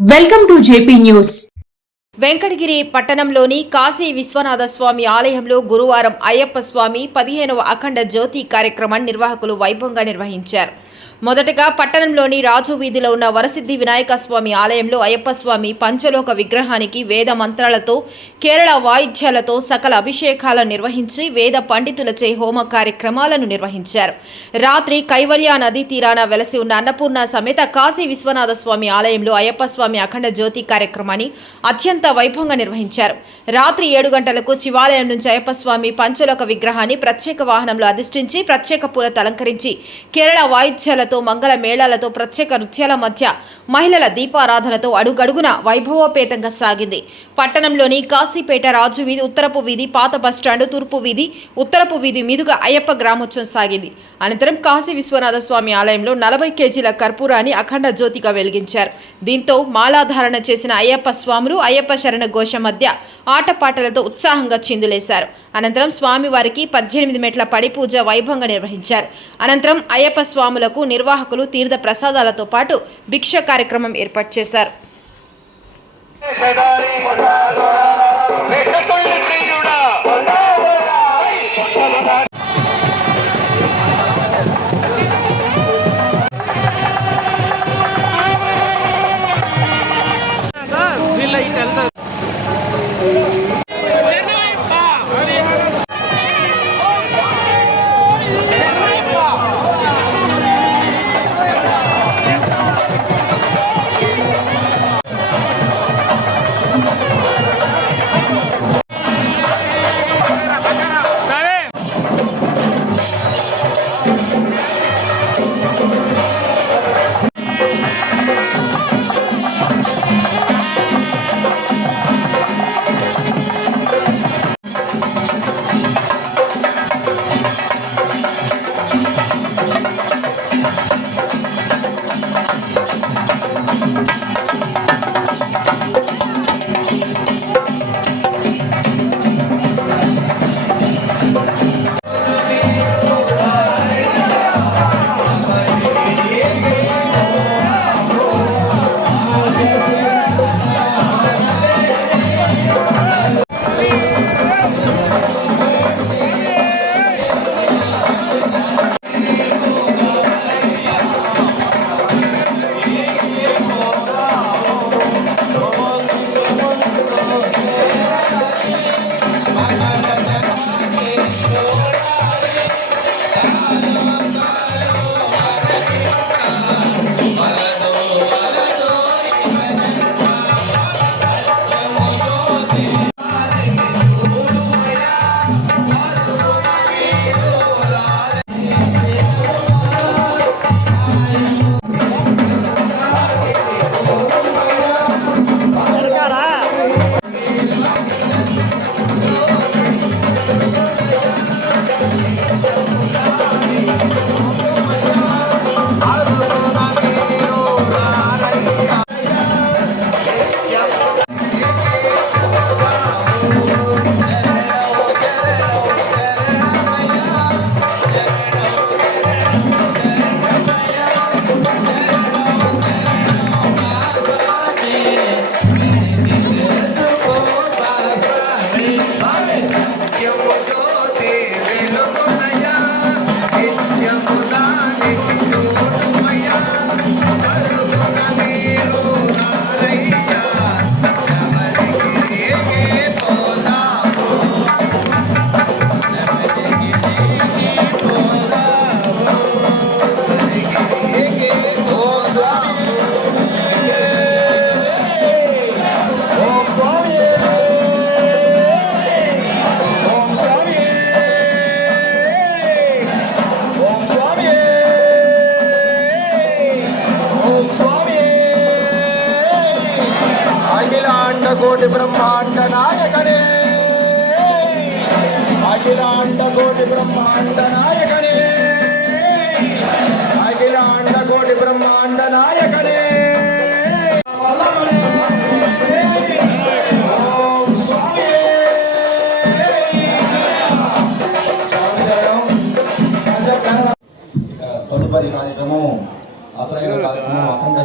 Welcome to JP news. Venkatagiri పట్టణంలోని కాశీ విశ్వనాథ స్వామి ఆలయంలో గురువారం అయ్యప్ప స్వామి పదిహేనవ అఖండ జ్యోతి కార్యక్రమాన్ని నిర్వాహకులు వైభవంగా నిర్వహించారు. మొదటగా పట్టణంలోని రాజు వీధిలో ఉన్న వరసిద్ధి వినాయక స్వామి ఆలయంలో అయ్యప్ప స్వామి పంచలోక విగ్రహానికి వేద మంత్రాలతో కేరళ వాయిద్యాలతో సకల అభిషేకాలను నిర్వహించి వేద పండితులచే హోమ కార్యక్రమాలను నిర్వహించారు. రాత్రి కైవల్య నదీ తీరాన వెలసి ఉన్న అన్నపూర్ణ సమేత కాశీ విశ్వనాథ స్వామి ఆలయంలో అయ్యప్పస్వామి అఖండ జ్యోతి కార్యక్రమాన్ని అత్యంత వైభవంగా నిర్వహించారు. రాత్రి ఏడు గంటలకు శివాలయం నుంచి అయ్యప్ప స్వామి పంచలోక విగ్రహాన్ని ప్రత్యేక వాహనంలో అధిష్ఠించి ప్రత్యేక పూలతో అలంకరించి కేరళ వాయిద్యాలతో మంగళ మేళాలతో ప్రత్యేక నృత్యాల మధ్య మహిళల దీపారాధనతో అడుగడుగున వైభవోపేతంగా సాగింది. పట్టణంలోని కాశీపేట రాజు వీధి ఉత్తరపు వీధి పాత బస్టాండ్ తూర్పు వీధి ఉత్తరపు వీధి మీదుగా అయ్యప్ప గ్రామోత్సవం సాగింది. అనంతరం కాశీ విశ్వనాథ స్వామి ఆలయంలో నలభై కేజీల కర్పూరాన్ని అఖండ జ్యోతిగా వెలిగించారు. దీంతో మాలాధారణ చేసిన అయ్యప్ప స్వాములు అయ్యప్ప శరణ ఘోష మధ్య ఆటపాటలతో ఉత్సాహంగా చిందులేశారు. అనంతరం స్వామివారికి పద్దెనిమిది మెట్ల పడి పూజ వైభవంగా నిర్వహించారు. అనంతరం అయ్యప్ప స్వాములకు నిర్వాహకులు తీర్థ ప్రసాదాలతో పాటు భిక్ష కార్యక్రమం ఏర్పాటు చేశారు.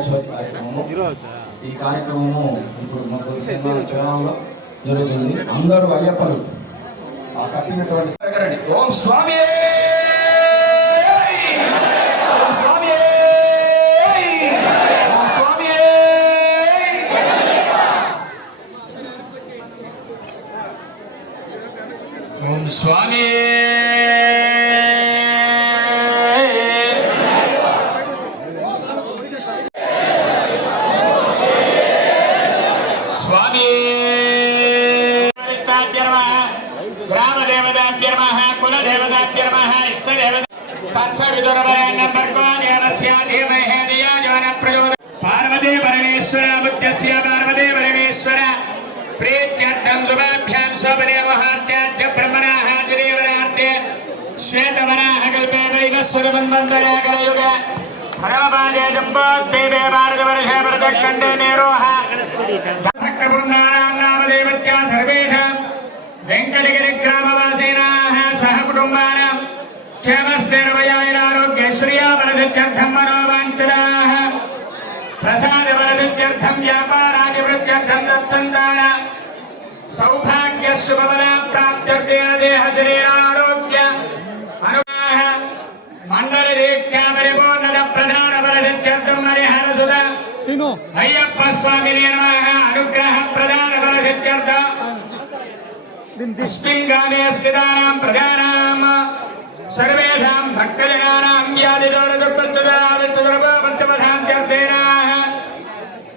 తదుపరి కార్యక్రమము. ఈ కార్యక్రమము ఇప్పుడు మొత్తం సినిమా చిరణంలో జరుగుతుంది. అందరూ అయ్యప్పలు. ఆ కట్టినటువంటి ఓం స్వామి! पार्वती परमेश्वर मुख्यस्य पार्वती परमेश्वर प्रीत्यर्थं शुभाभ्यां स्वपरेवहार्त्याद्य ब्रह्मणाहार्जरेवरार्त्य श्वेतवराहकल्पे वैव स्वरमन्वन्तराकलयुग भगवपादे जम्बोद्दीपे पार्गवर्षे प्रदक्षण्डे नेरोह भक्तपुरुषाणां नामदेवत्या सर्वेषां वेङ्कटगिरिग्रामवासिनाः सहकुटुम्बानां క్షేమస్థైర్వయాయిరారోగ్యశ్రియాపరసిద్ధ్యర్థం మనోవాంఛనాః. ప్రసాదపరసిద్ధ్యర్థం వ్యాపారాదివృత్త్యర్థం తత్సంతాన. సౌభాగ్యశుభవన ప్రాప్త్యర్థేన దేహ శరీరారోగ్య అనుగ్రహ. మండల రీత్యా పరిపూర్ణత ప్రధాన పరసిద్ధ్యర్థం హరిహర సుధ. అయ్యప్ప స్వామినే నమః. అనుగ్రహ ప్రధాన కాలే స్థితానాం ప్రజానాం सर्वेषां भक्तजनानां व्याधिदोरदुःखचुरादिचुरपवर्तमसान्त्यर्थेनाः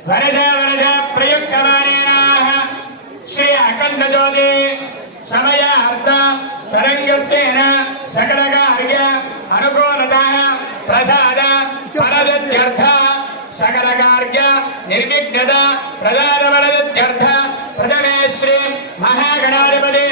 वरज वरज प्रयुक्तमानेनाः, श्री अखण्डज्योति समय अर्थ तरङ्गत्वेन सकलकार्य अनुकूलतः, प्रसाद, परदत्यर्थ सकलकार्य निर्विघ्नता प्रदानवरदत्यर्थ प्रथमे श्री महागणाधिपति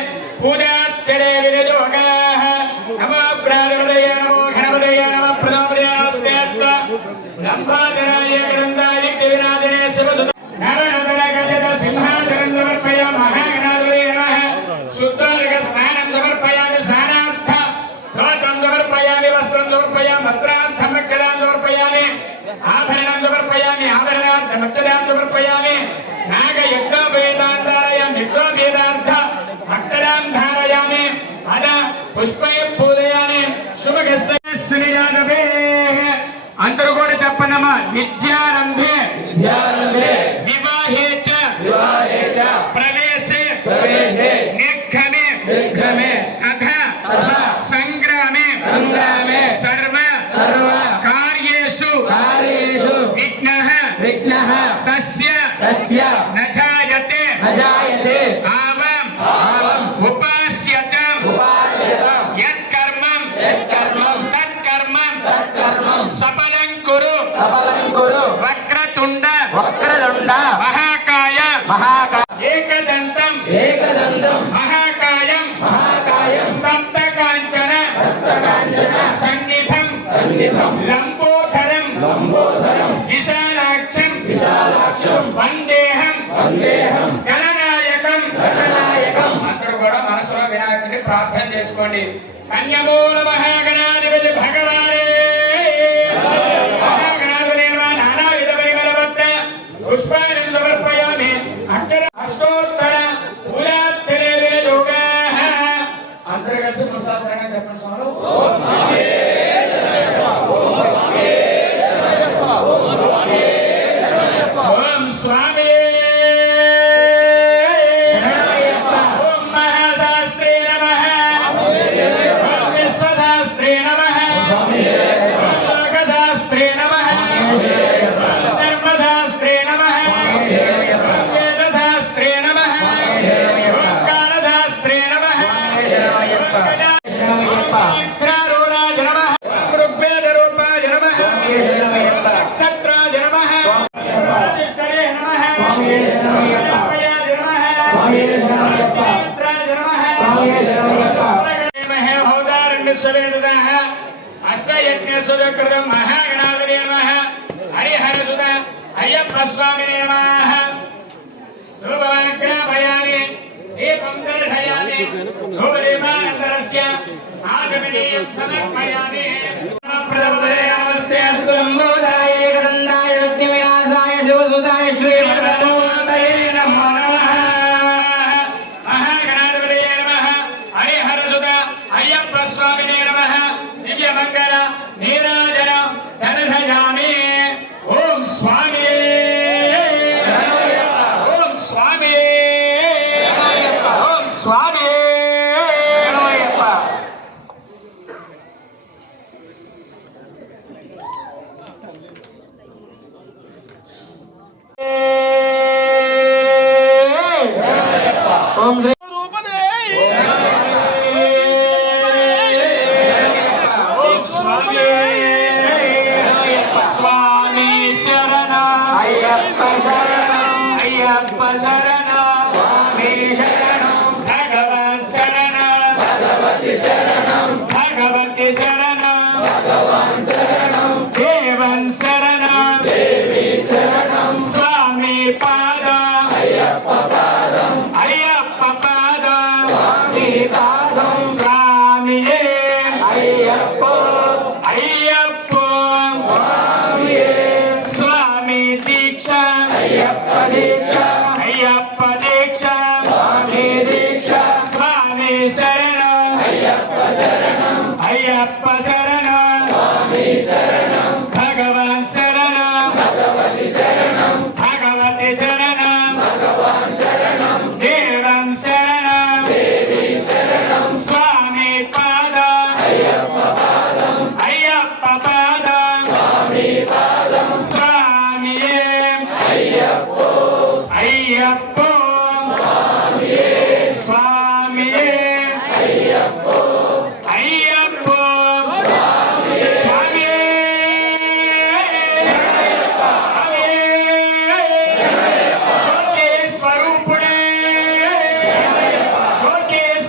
వందేహం గణనాయకం గణనాయకం అందరూ కూడా మనసులో వినాయకుడిని ప్రార్థన చేసుకోండి. కన్యమూల మహాగణాధిపతి భగవానే. మహాగణాధిపతి నానా విధ పరిమళ వద్ద అయ్యప్ప శరణ. ஐயப்ப சரணம்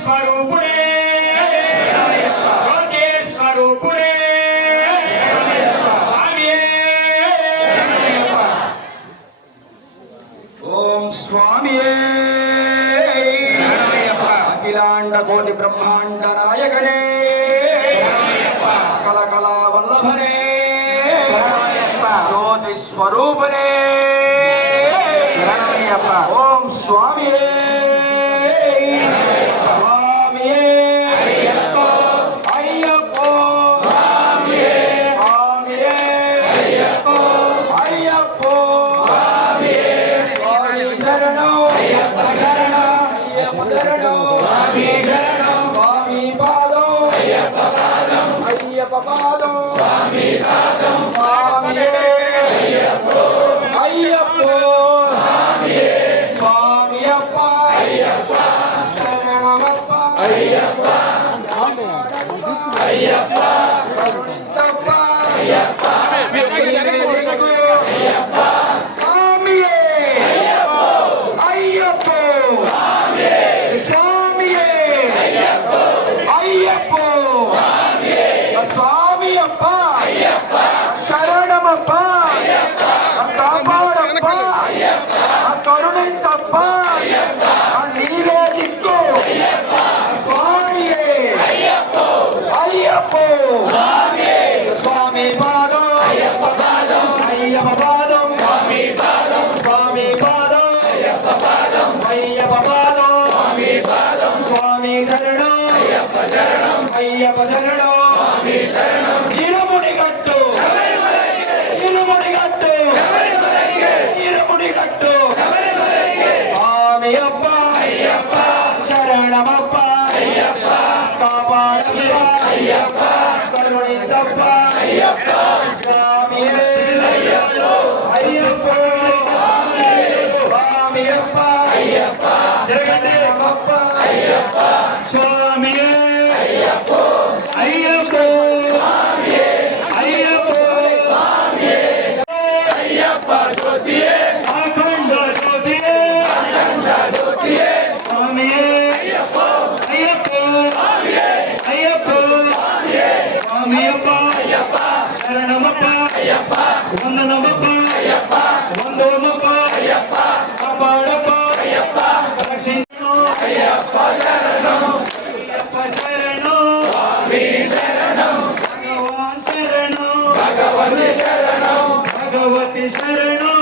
ಸಾಗುವ శరణం స్వామి శరణం స్వామి పాదం. అయ్యప్ప పాదం. స్వామి పాదం. కరుణించప్ప నీవే దిక్కు స్వామి అయ్యప్ప. స్వామి పాదం. అయ్యప్ప పాదం. అయ్యప్ప Yeah. ಭಗವತಿ ಶರಣು. ಭಗವತಿ ಶರಣು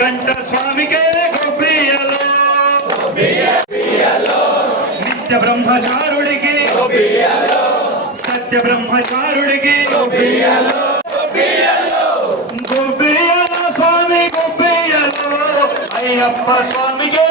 గంట స్వామికే గోపియలో. నిత్య బ్రహ్మచారుడికి సత్య బ్రహ్మచారుడికి గోపియల. స్వామి గోపియలో. అయ్యప్ప స్వామికే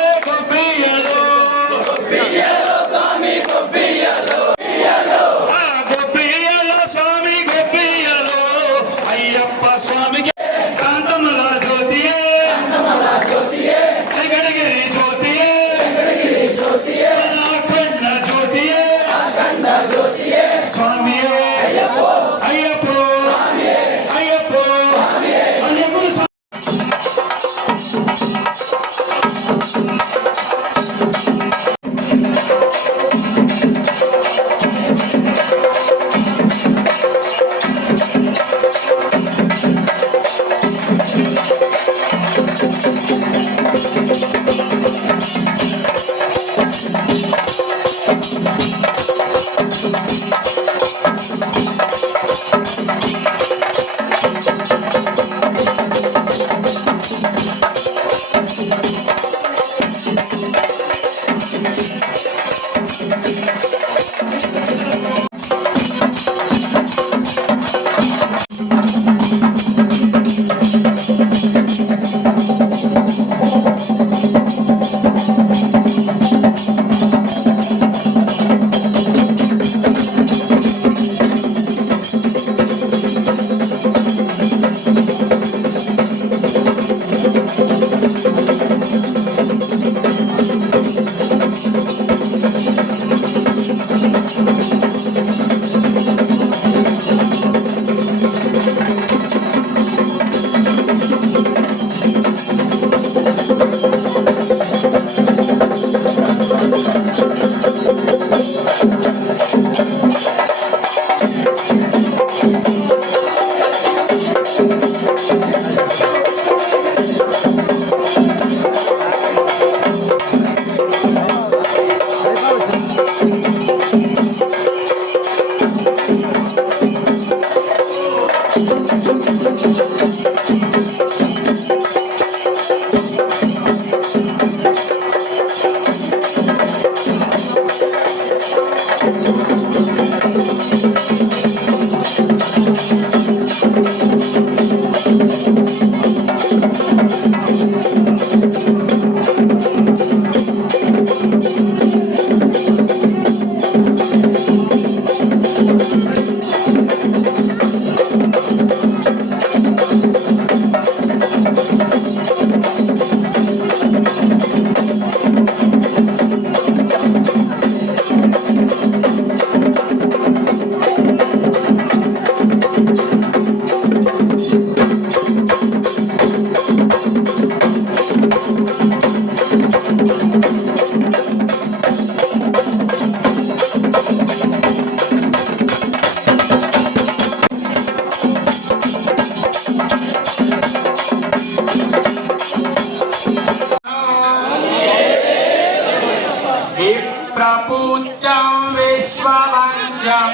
విప్రపూజ్యం విశ్వవంజం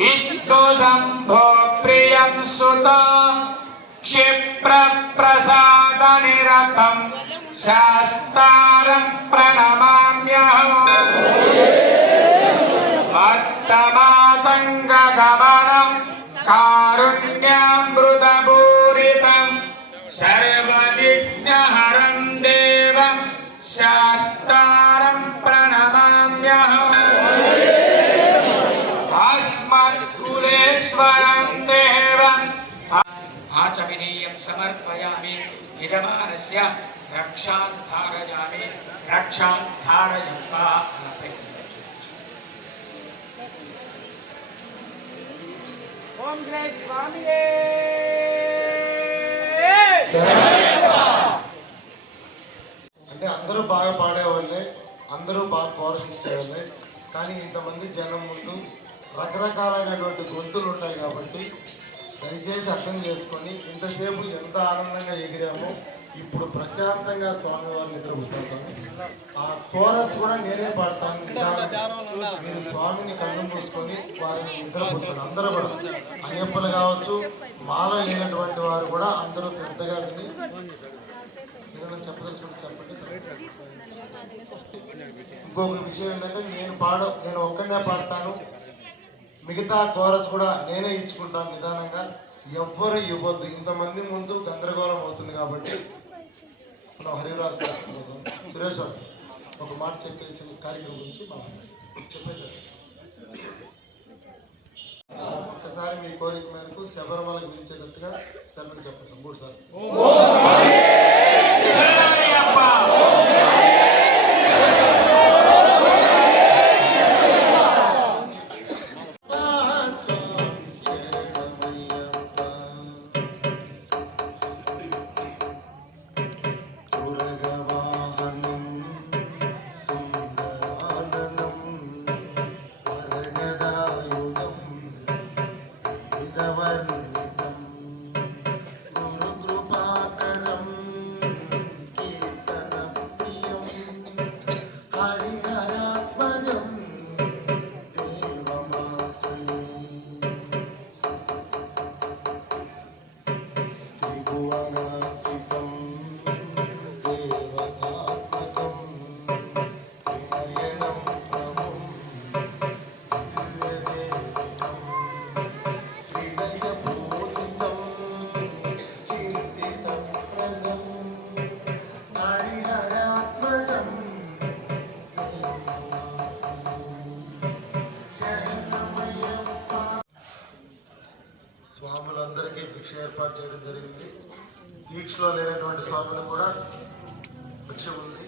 విష్ణు శంభో ప్రియం సుత క్షిప్ర ప్రసాద నిరతం శాస్తారం ప్రణమామ్యహం సమర్పయామి యజమానస్య రక్షాన్ ధారయామి రక్షాన్ స్వామియే అంటే అందరూ బాగా పాడేవాళ్ళే అందరూ బాగా కోరస్ కానీ ఇంతమంది జనం ముందు రకరకాలైనటువంటి గొంతులు ఉంటాయి కాబట్టి దయచేసి అర్థం చేసుకొని ఇంతసేపు ఎంత ఆనందంగా ఎగిరామో ఇప్పుడు ప్రశాంతంగా స్వామివారిని నిద్రపుస్తాను స్వామి ఆ కోరస్ కూడా నేనే పాడతాను. మీరు స్వామిని కన్ను మూసుకొని వారిని నిద్రపుచ్చారు అందరూ కూడా. అయ్యప్పలు కావచ్చు మాల లేనటువంటి వారు కూడా అందరూ శ్రద్ధగా విని ఏదైనా చెప్పదలుచుకుంటే చెప్పండి. ఇంకొక విషయం ఏంటంటే నేను పాడ నేను ఒక్కనే పాడతాను. మిగతా కోరస్ కూడా నేనే ఇచ్చుకుంటాను నిదానంగా. ఎవ్వరు ఇవ్వద్దు. ఇంతమంది ముందు గందరగోళం అవుతుంది కాబట్టి. మనం హరిరాజ్ కోసం సురేష్ ఒక మాట చెప్పేసి కార్యక్రమం గురించి మాట్లాడాలి చెప్పేశారు. ఒక్కసారి మీ కోరిక మేరకు శబరిమల గురించేటట్టుగా నేను చెప్పచ్చు. మూడు సార్లు. దీక్షలో లేనటువంటి స్వాములు కూడా వచ్చి ఉంది.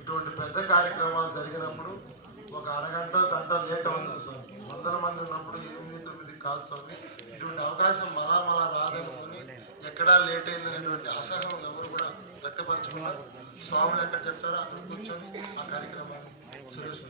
ఇటువంటి పెద్ద కార్యక్రమాలు జరిగినప్పుడు ఒక అరగంట గంట లేట్ అవుతుంది స్వామి వందల మంది ఉన్నప్పుడు ఎనిమిది తొమ్మిది కాదు స్వామి ఇటువంటి అవకాశం మరా మరా రాదనుకుని ఎక్కడా లేట్ అయిందనేటువంటి అసహనం ఎవరు కూడా వ్యక్తపరచుకున్నారు స్వాములు ఎక్కడ చెప్తారో అక్కడ కూర్చొని ఆ కార్యక్రమాన్ని సురేష్